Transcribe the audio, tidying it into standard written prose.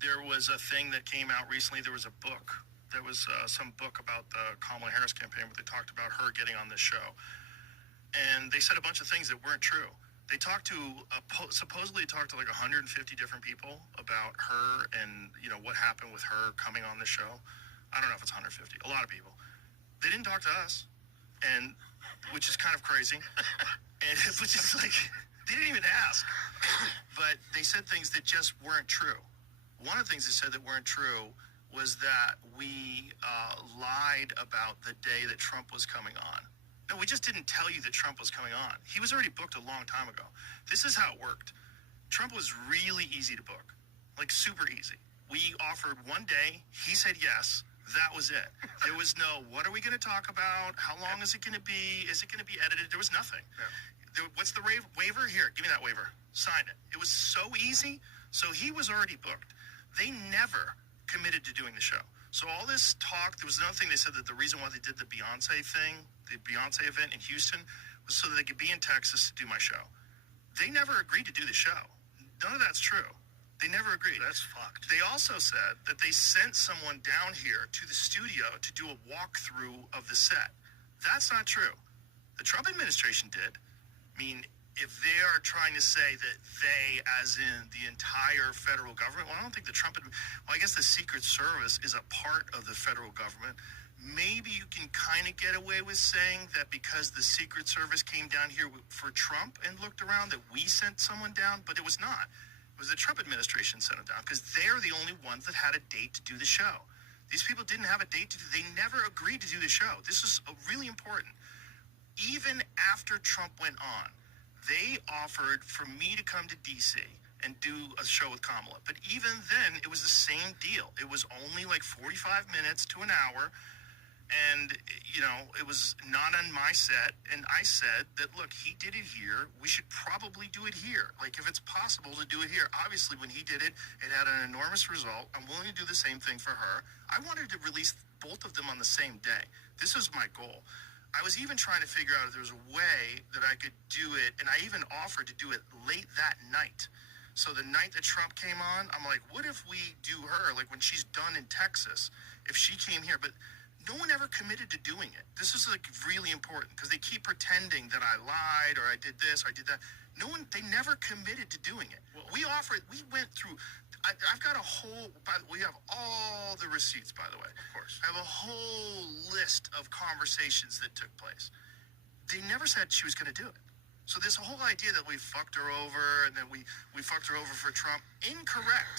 There was a thing that came out recently. There was a book. There was some book about the Kamala Harris campaign where they talked about her getting on this show. And they said a bunch of things that weren't true. They talked to, supposedly talked to like 150 different people about her and, what happened with her coming on the show. I don't know if it's 150. A lot of people. They didn't talk to us, and which is kind of crazy. And which is like, they didn't even ask. But they said things that just weren't true. One of the things they said that weren't true was that we lied about the day that Trump was coming on. No, we just didn't tell you that Trump was coming on. He was already booked a long time ago. This is how it worked. Trump was really easy to book, like super easy. We offered one day. He said yes. That was it. There was no, what are we going to talk about? How long is it going to be? Is it going to be edited? There was nothing. What's the waiver? Here, give me that waiver. Sign it. It was so easy. So he was already booked. They never committed to doing the show. So all this talk, there was another thing they said that the reason why they did the Beyonce thing, the Beyonce event in Houston, was so that they could be in Texas to do my show. They never agreed to do the show. None of that's true. They never agreed. That's fucked. They also said that they sent someone down here to the studio to do a walkthrough of the set. That's not true. The Trump administration did. I mean, if they are trying to say that they, as in the entire federal government, well, I don't think I guess the Secret Service is a part of the federal government. Maybe you can kind of get away with saying that because the Secret Service came down here for Trump and looked around, that we sent someone down, but it was not. It was the Trump administration sent them down because they're the only ones that had a date to do the show. These people didn't have a date to do. They never agreed to do the show. This is really important. Even after Trump went on, they offered for me to come to D.C. and do a show with Kamala. But even then, it was the same deal. It was only like 45 minutes to an hour. And, it was not on my set. And I said that, look, he did it here. We should probably do it here. Like, if it's possible to do it here. Obviously, when he did it, it had an enormous result. I'm willing to do the same thing for her. I wanted to release both of them on the same day. This was my goal. I was even trying to figure out if there was a way that I could do it, and I even offered to do it late that night. So the night that Trump came on, I'm like, what if we do her, like when she's done in Texas, if she came here? But no one ever committed to doing it. This is like really important because they keep pretending that I lied or I did this or I did that. They never committed to doing it. We went through, I've got a whole, we have all the receipts, by the way. Of course. I have a whole list of conversations that took place. They never said she was going to do it. So this whole idea that we fucked her over and that we fucked her over for Trump, incorrect.